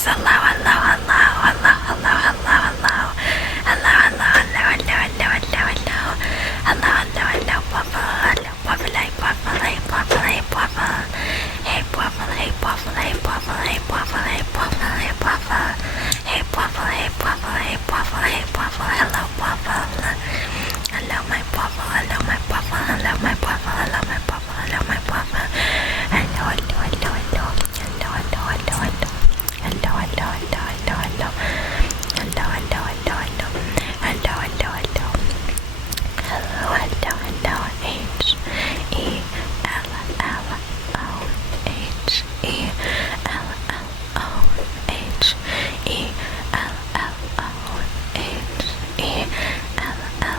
Because hello, hello, hello, hello, hello, hello, hello. Hello, hello, hello, hello, hello, hello, hello. Hello, hello, hello, Pwuffle. Hello, Pwuffle, hey, Pwuffle, hey, Pwuffle, hey, Pwuffle. Hey, Pwuffle, hey, Pwuffle, hey, Pwuffle, hey, Pwuffle, hey, Pwuffle, hey, Pwuffle. Hey, Pwuffle, hey, Pwuffle, hey, Pwuffle, hey, Pwuffle. Hello, Pwuffle. Hello, my Pwuffle. Hello, my Pwuffle. Hello, my Pwuffle. Hello, my Pwuffle. Hello, my Pwuffle. Hello, hello, hello, hello. Hello, hello, hello, hello. Hello, hello, hello, hello, hello. Hello, hello, hello, hello. Hello, hello, hello. Hello, hello, hello.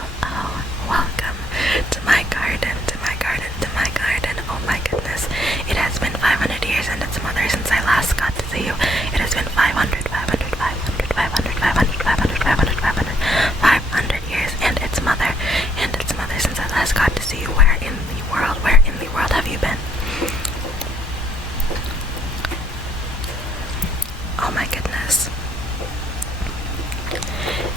H-E-L-L-O-H-E-L-L-O-H-E-L-L-O. Welcome to my garden, to my garden, to my garden. Oh my goodness. It has been 500 years and its mother since I last got to see you. It has been 500 years and its mother since I last got to see you. Where in the world have you been? Oh my goodness.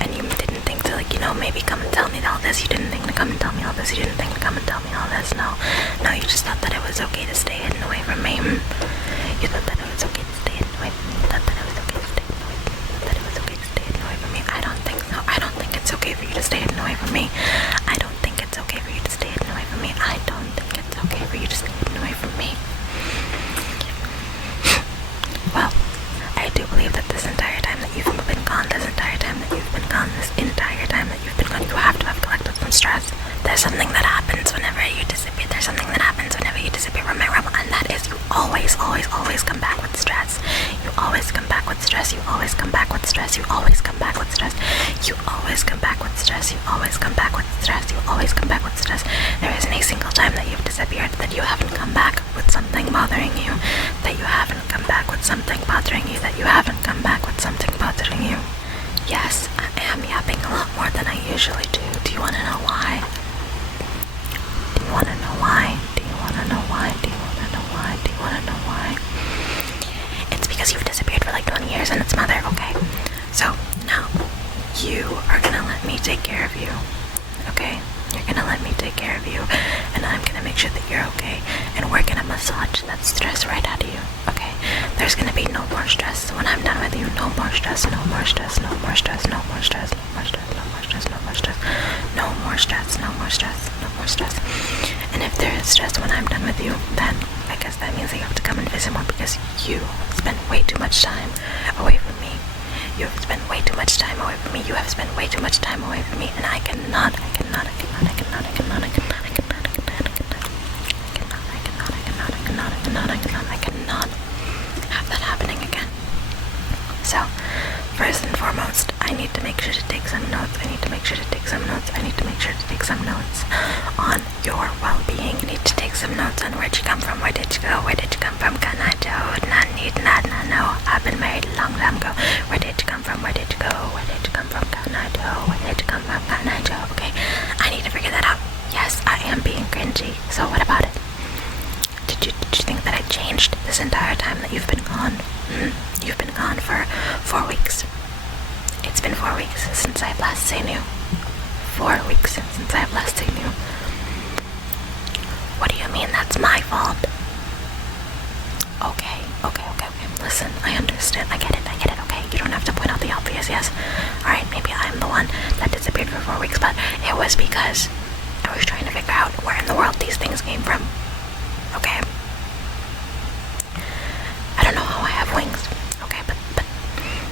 And you didn't think to, like, maybe come and tell me all this. You didn't think to come and tell me all this. You didn't think to come and tell me all this. No, you just thought that it was okay to stay hidden away from me. You thought that it was okay to stay hidden away from me. You thought that it was okay to stay hidden away from me. You thought that it was okay to stay hidden away from me. I don't think so. I don't think it's okay for you to stay hidden away from me. I don't think it's okay for you to stay hidden away from me. I don't think it's okay for you to stay hidden away from me. Well, I do believe that this entire time that you've been gone, you have to have collected some stress. There's something that happens whenever you disappear. There's something that happens whenever you disappear from my realm, and that is you always come back with stress. You always come back with stress. You always come back with stress. You always come back with stress. You always come back with stress. You always come back with stress. You always come back with stress. There isn't a single time that you've disappeared that you haven't come back with something bothering you. That you haven't come back with something bothering you. That you haven't come back with something bothering you. Yes, I am yapping a lot more than I usually do. Do you want to know why? Do you want to know why? Do you want to know why? Do you want to know why? Do you want to know why? It's because you've disappeared for like 20 years and it's mother, okay? So, now, you are gonna let me take care of you, okay? You're gonna let me take care of you, and I'm gonna make sure that you're okay, and we're gonna massage that stress right out of you, okay? There's gonna be no more stress when I'm done with you. No more stress, no more stress, no more stress, no more stress, no more stress, no more stress, no more stress, no more stress, no more stress, no more stress. And if there is stress when I'm done with you, then I guess that means that you have to come and visit more, because you spend way too much time away from me. You have spent way too much time away from me. You have spent way too much time away from me, and I cannot have that happening again. So, first and foremost, I need to make sure to take some notes. I need to make sure to take some notes. I need to make sure to take some notes on your well-being. I need to take some notes on where'd you come from, where did you go, where did you come from, no, I've been married a long time ago. Where did you come from, where did you go, where did you come from, where did you come from, okay? I need to figure that out. Yes, I am being cringy, so what about it? Did you think that I changed this entire time that you've been gone? You've been gone for 4 weeks. It's been 4 weeks since I've last seen you. 4 weeks since I've last seen you. What do you mean that's my fault? Okay. Listen, I understand. I get it, okay? You don't have to point out the obvious, yes? Alright, maybe I'm the one that disappeared for 4 weeks, but it was because I was trying to figure out where in the world these things came from. Okay? I don't know how I have wings, okay? But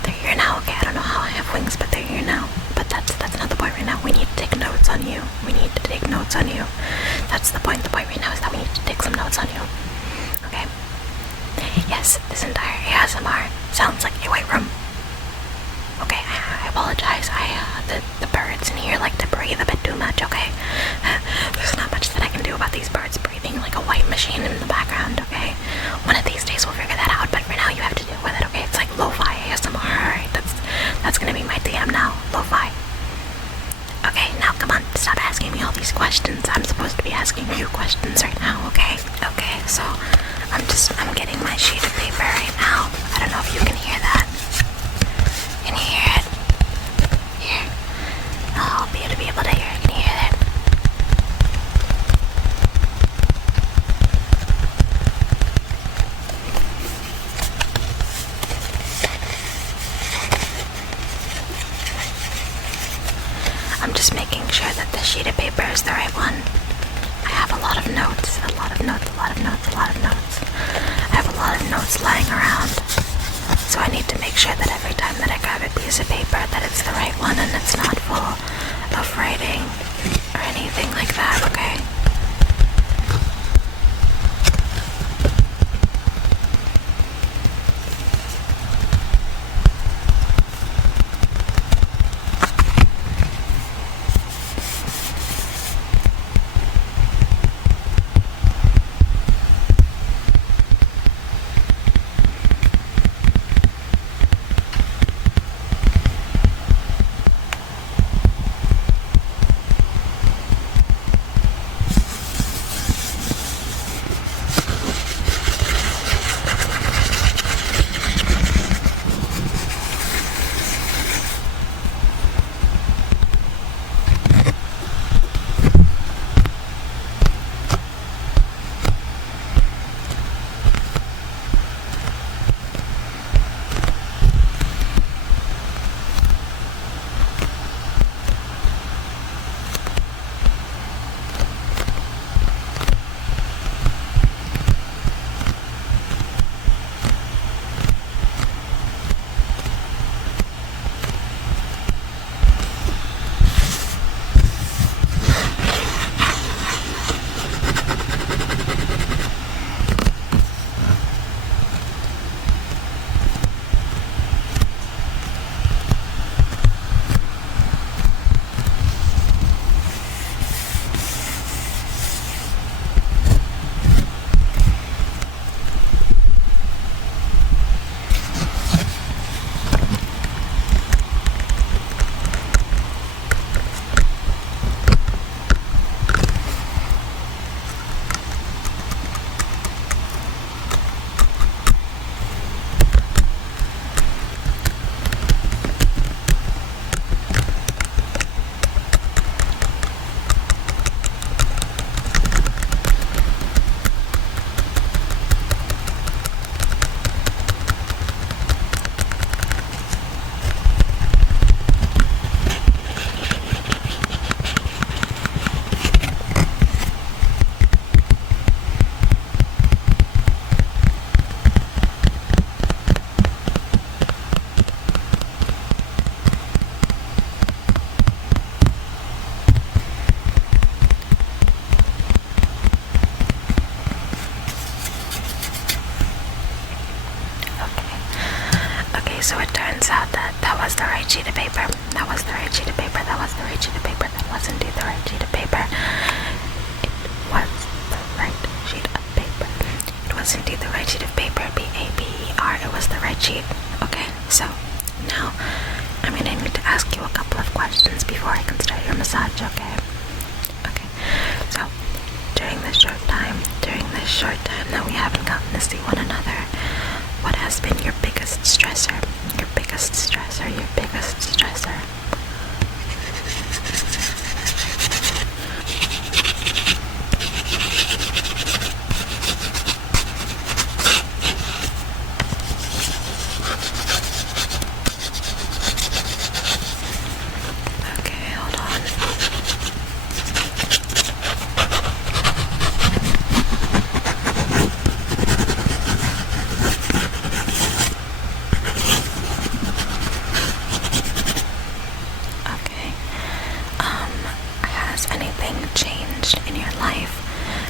they're here now, okay? I don't know how I have wings, but they're here now. But that's not the point right now. We need to take notes on you. We need to take notes on you. That's the point. The point right now is that we need to take some notes on you. Okay? Yes, this entire ASMR sounds like a white room. Okay, I apologize. The birds in here like to breathe a bit too much, okay? There's not much that I can do about these birds breathing like a white machine in the background, okay? One of these days we'll figure that out, but for now you have to deal with it, okay? It's like lo-fi ASMR, alright? That's gonna be my DM now, lo-fi. Okay, now come on, stop asking me all these questions. I'm supposed to be asking you questions right now, okay? Okay, so I'm getting my sheet of paper right now. was the right one. I have a lot of notes, a lot of notes, a lot of notes, a lot of notes. I have a lot of notes lying around. So I need to make sure that every time that I grab a piece of paper that it's the right one and it's not full of writing or anything like that, okay? So it turns out that that was the right sheet of paper. That was the right sheet of paper. That was the right sheet of paper. That was indeed the right sheet of paper. It was the right sheet of paper. It was indeed the right sheet of paper. P-A-P-E-R. It was the right sheet. Okay, so now I'm gonna need to ask you a couple of questions before I can start your massage, okay? Okay, so during this short time that we haven't gotten to see one another, what has been your biggest stressor? Your biggest stressor, your biggest stressor. Okay, hold on. Has anything changed in your life?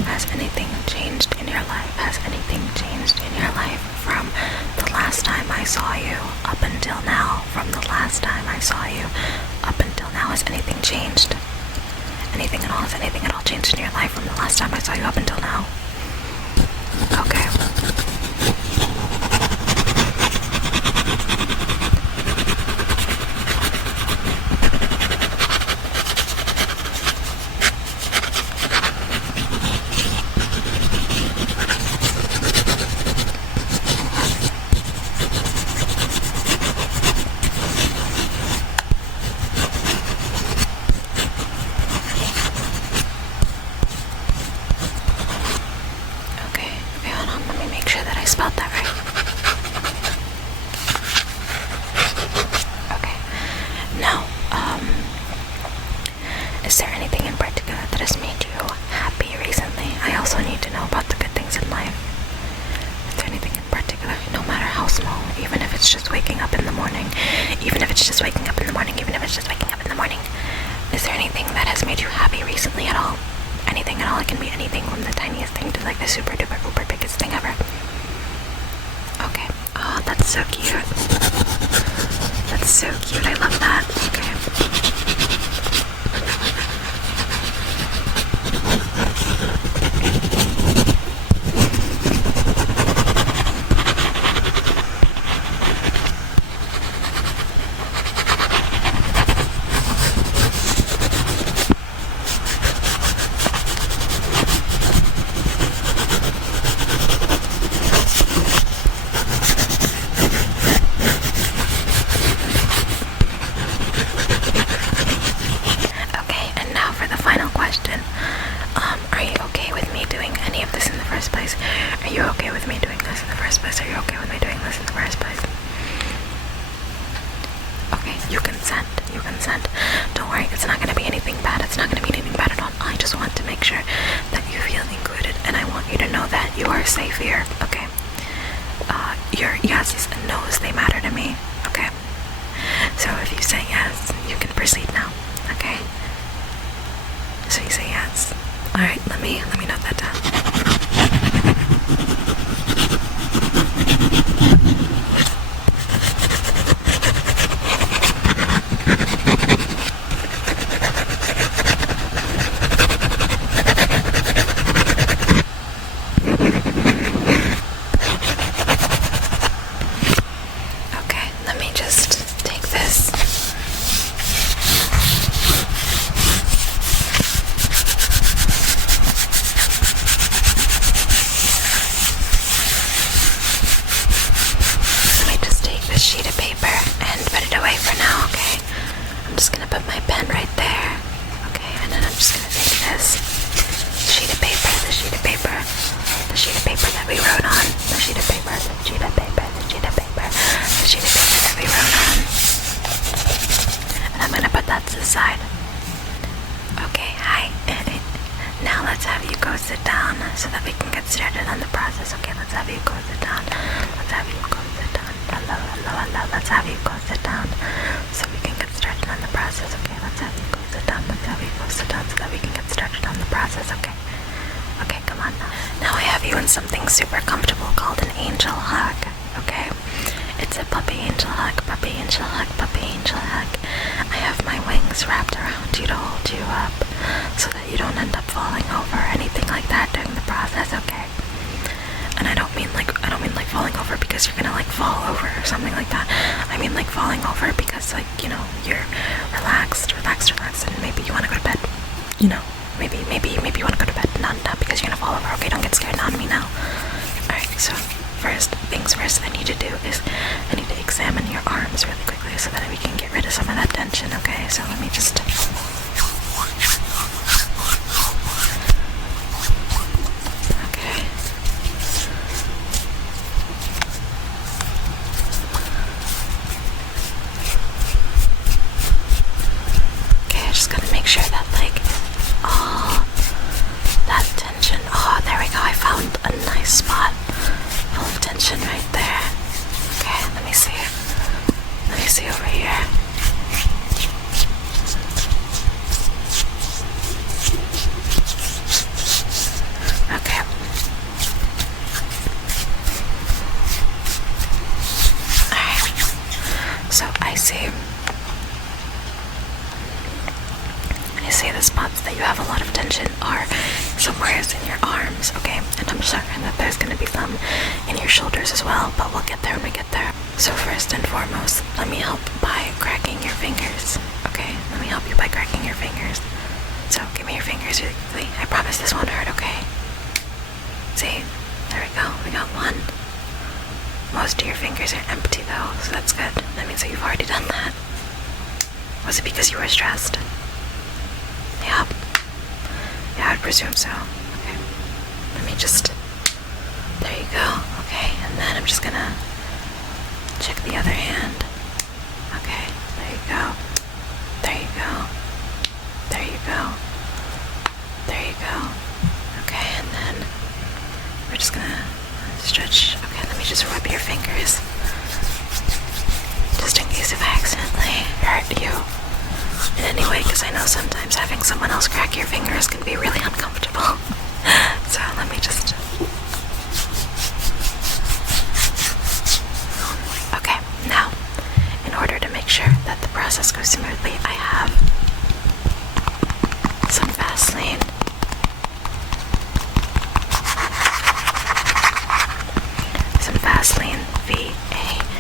Has anything changed in your life? Has anything changed in your life from the last time I saw you up until now? From the last time I saw you up until now, has anything changed? Anything at all? Has anything at all changed in your life from the last time I saw you up until now? Okay. Hold on, let me make sure that waking up in the morning, even if it's just waking up in the morning, even if it's just waking up in the morning, is there anything that has made you happy recently at all? Anything at all? It can be anything from the tiniest thing to like the super duper uber biggest thing ever. Okay. Oh, that's so cute. That's so cute. I love that. Okay. Your yeses and nos, they matter to me, okay? So if you say yes, you can proceed now, okay? So you say yes. Alright, let me note that down. Something super comfortable called an angel hug, okay? It's a puppy angel hug, puppy angel hug, puppy angel hug. I have my wings wrapped around you to hold you up so that you don't end up falling over or anything like that during the process, okay? And I don't mean like falling over because you're gonna like fall over or something like that. I mean like falling over because like, you know, you're relaxed, and maybe you wanna go to bed, you know? Maybe you want to go to bed, not because you're gonna fall over. Okay, don't get scared on me now. Alright, so first things first I need to do is I need to examine your arms really quickly so that we can get rid of some of that tension, okay? So let me just... Okay. Okay, I just gotta make sure that like that tension. Oh, there we go. I found a nice spot full of tension right there. Okay, let me see. Let me see over here. Okay. Alright. So I see the spots that you have a lot of tension are somewhere in your arms, okay? And I'm certain that there's going to be some in your shoulders as well, but we'll get there when we get there. So first and foremost, let me help by cracking your fingers, okay? Let me help you by cracking your fingers. So give me your fingers really quickly. I promise this won't hurt, okay? See? There we go. We got one. Most of your fingers are empty though, so that's good. That means that you've already done that. Was it because you were stressed? Yep. Yeah, I'd presume so. Okay. Let me just... There you go. Okay, and then I'm just gonna check the other hand. Okay, there you go. There you go. There you go. There you go. Okay, and then we're just gonna stretch. Okay, let me just rub your fingers. because I know sometimes having someone else crack your fingers can be really uncomfortable. So let me just... Okay, now, in order to make sure that the process goes smoothly, I have some Vaseline. Some Vaseline, V-A-S-E-L-I-N-E.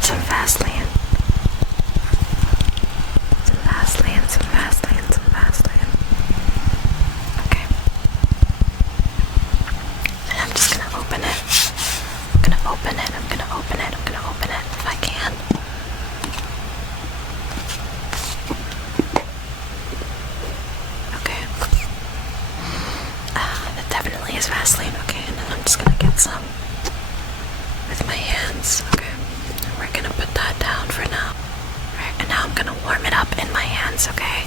Some Vaseline. Some Vaseline, some Vaseline, some Vaseline. Okay. And I'm just gonna open it. I'm gonna open it, I'm gonna open it, I'm gonna open it if I can. Okay. That definitely is Vaseline. Okay, and then I'm just gonna get some with my hands. Okay. And we're gonna put that down for now. Alright, and now I'm gonna warm it up in my hands, okay?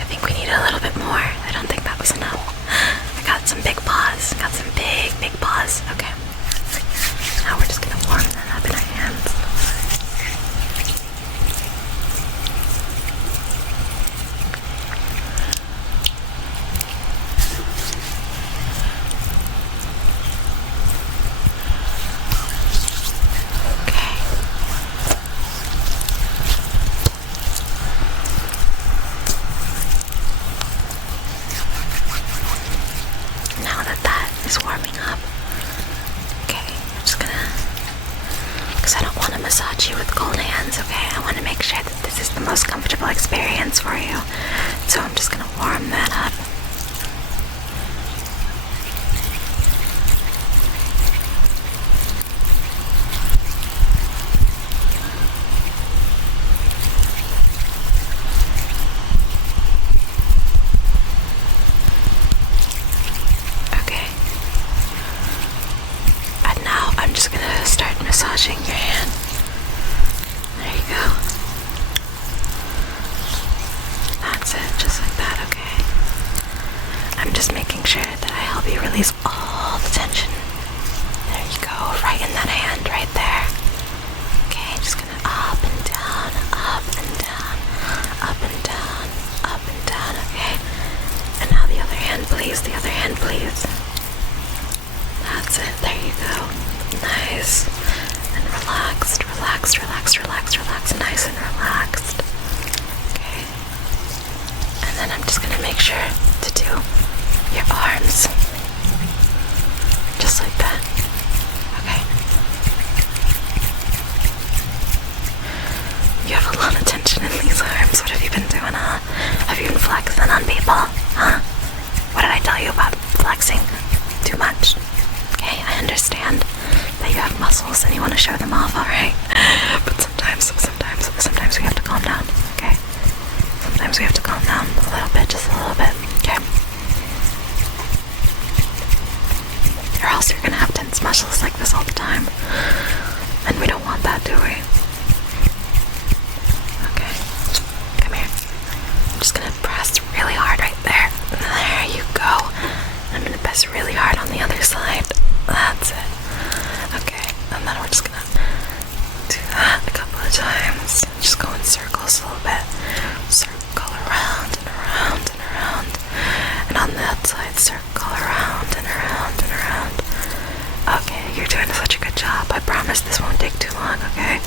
I think we need a little bit more. I don't think that was enough. I got some big paws. Got some big paws. Okay. Now we're just gonna warm that up in our hands. Okay. Now that that is warming up, okay, I'm just gonna, because I don't want to massage you with cold hands, okay? I want to make sure that this is the most comfortable experience for you. So I'm just gonna warm that up. Okay. And now I'm just gonna start massaging your hand. There you go. That's it, just like that, okay? I'm just making sure that I help you release all the tension. There you go, right in that hand, right there. Okay, just gonna up and down, up and down, up and down, up and down, okay? And now the other hand, please, the other hand, please. That's it, there you go. Nice. And relaxed, relaxed, relaxed, relaxed, relaxed, nice and relaxed. Okay. And then I'm just gonna make sure to do your arms. Just like that. Okay. You have a lot of tension in these arms. What have you been doing, huh? Have you been flexing on people? Huh? What did I tell you about flexing? Too much. Okay, I understand that you have muscles and you want to show them off, alright? But sometimes we have to calm down, okay? Sometimes we have to calm down a little bit, just a little bit, okay? Or else you're gonna have tense muscles like this all the time. And we don't want that, do we? Okay, come here. I'm just gonna press really hard right there. There you go. I'm gonna press really hard on the other side. That's it. Okay, and then we're just gonna do that a couple of times. Just go in circles a little bit. Circle around and around and around. And on the outside, circle around and around and around. Okay, you're doing such a good job. I promise this won't take too long, okay?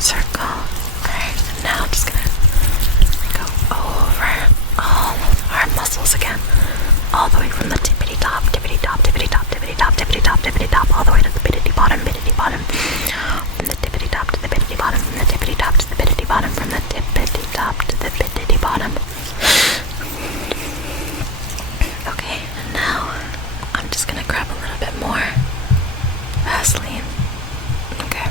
Circle. Alright, and now I'm just gonna go over all our muscles again. All the way from the tippity top, tippity top, tippity top, tippity top, tippity top, tippity top, all the way to the biddity bottom, biddity bottom. From the tippity top to the biddity bottom, from the tippity top to the biddity bottom, from the tippity top to the biddity bottom. Okay, and now I'm just gonna grab a little bit more Vaseline. Okay.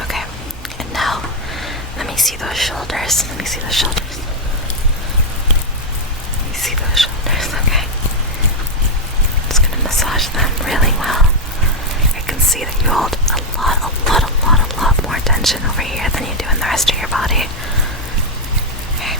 Okay, and now let me see those shoulders. Let me see those shoulders. Let me see those shoulders, okay? Just gonna massage them really well. I can see that you hold a lot more tension over here than you do in the rest of your body. Okay,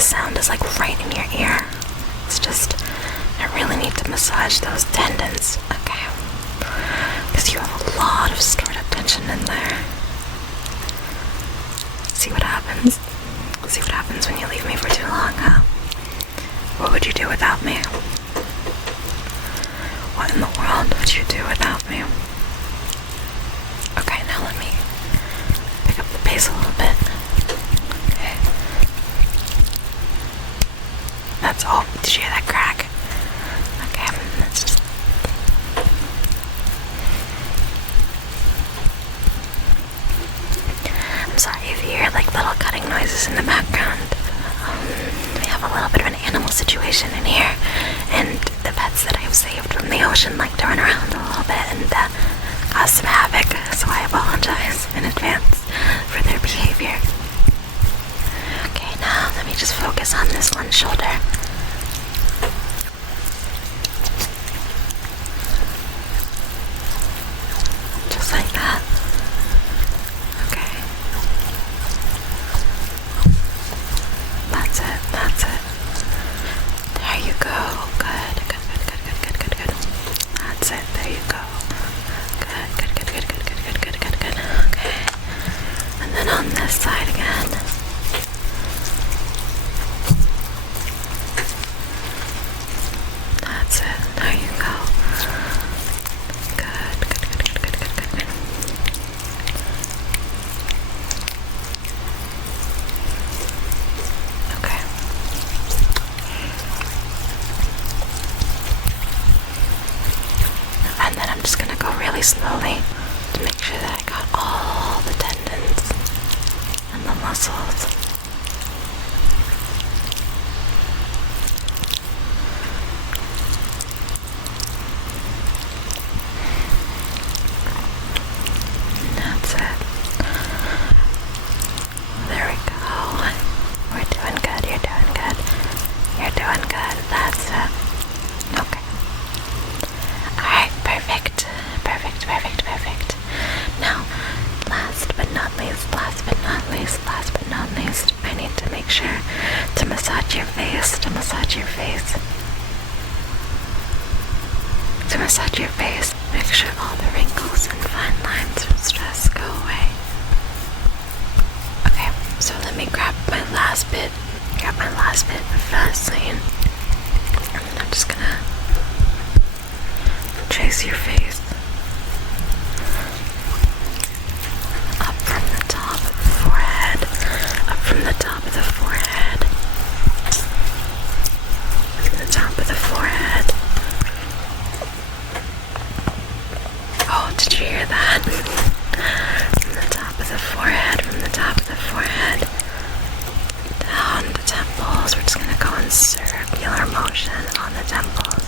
the sound is like right in your ear. It's just, I really need to massage those tendons, okay? Because you have a lot of stored up tension in there. See what happens? See what happens when you leave me for too long, huh? What would you do without me? What in the world would you do without me? Okay, now let me pick up the pace a little bit. Okay. That's all. Did you hear that crack? Okay, let's just... I'm sorry if you hear like little cutting noises in the background. We have a little bit of an animal situation in here, and the pets that I've saved from the ocean like to run around a little bit and cause some havoc, so I apologize in advance for their behavior. Okay, now let me just focus on this one shoulder. Just like that. Okay. That's it, that's it. There you go. Good, good, good, good, good, good, good, good. That's it, there you go. Good, good, good, good, good, good, good, good, good, good. Okay. And then on this side again. That's it, there you go. Good, good, good, good, good, good, good, good. Okay. And then I'm just gonna go really slowly to make sure that I got all the tendons and the muscles. That's it. There we go. We're doing good, you're doing good. You're doing good, that's it. Okay. Alright, perfect. Perfect, perfect, perfect. Now, last but not least, I need to make sure to massage your face, to massage your face. Make sure all the wrinkles and fine lines from stress go away. Okay, so let me grab my last bit of Vaseline. And then I'm just gonna trace your face up from the top of the forehead, up from the top of the forehead, from the top of the forehead. Oh, did you hear that? From the top of the forehead, from the top of the forehead, down the temples. We're just gonna go in circular motion on the temples.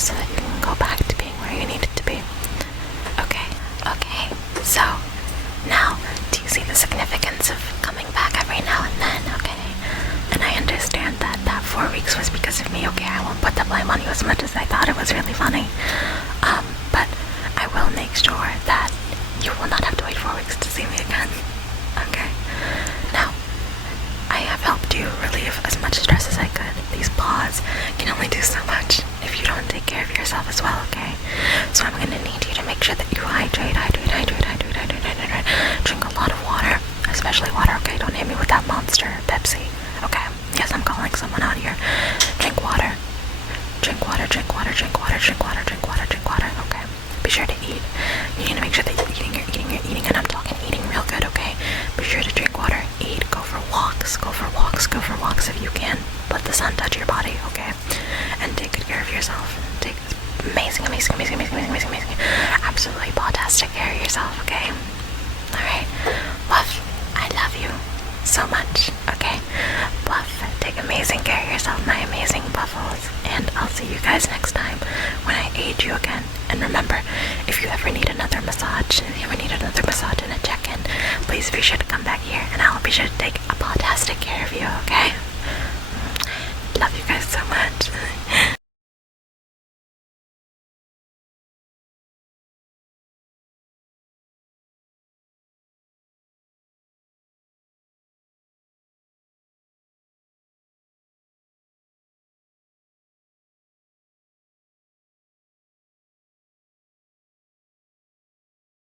so that you can go back to being where you needed to be. Okay, okay. So, now, do you see the significance of coming back every now and then, okay? And I understand that that 4 weeks was because of me, okay? I won't put the blame on you as much as I thought it was really funny. But I will make sure that you will not have to wait 4 weeks to see me again, okay? Now, I have helped you relieve as much stress as I could. These paws can only do so much if you don't take care of yourself as well, okay? So I'm gonna need you to make sure that you hydrate. Drink a lot of water, especially water, okay? Don't hit me with that monster Pepsi, okay? Yes, I'm calling someone out here. Drink water. Drink water, drink water, drink water, drink water, drink water, drink water, okay? Be sure to eat. You need to make sure that you're eating, and I'm talking eating real good, okay? Be sure to drink water, eat, go for walks if you can. Let the sun touch your body, okay? And take good care of yourself. Take amazing, absolutely pawtastic care of yourself, okay? Alright, Pwuff, I love you so much, okay? Pwuff, take amazing care of yourself, my amazing Pwuffles, and I'll see you guys next time when I aid you again. And remember, if you ever need another massage, and a check-in, please be sure to come back here, and I'll be sure to take a pawtastic care of you, okay?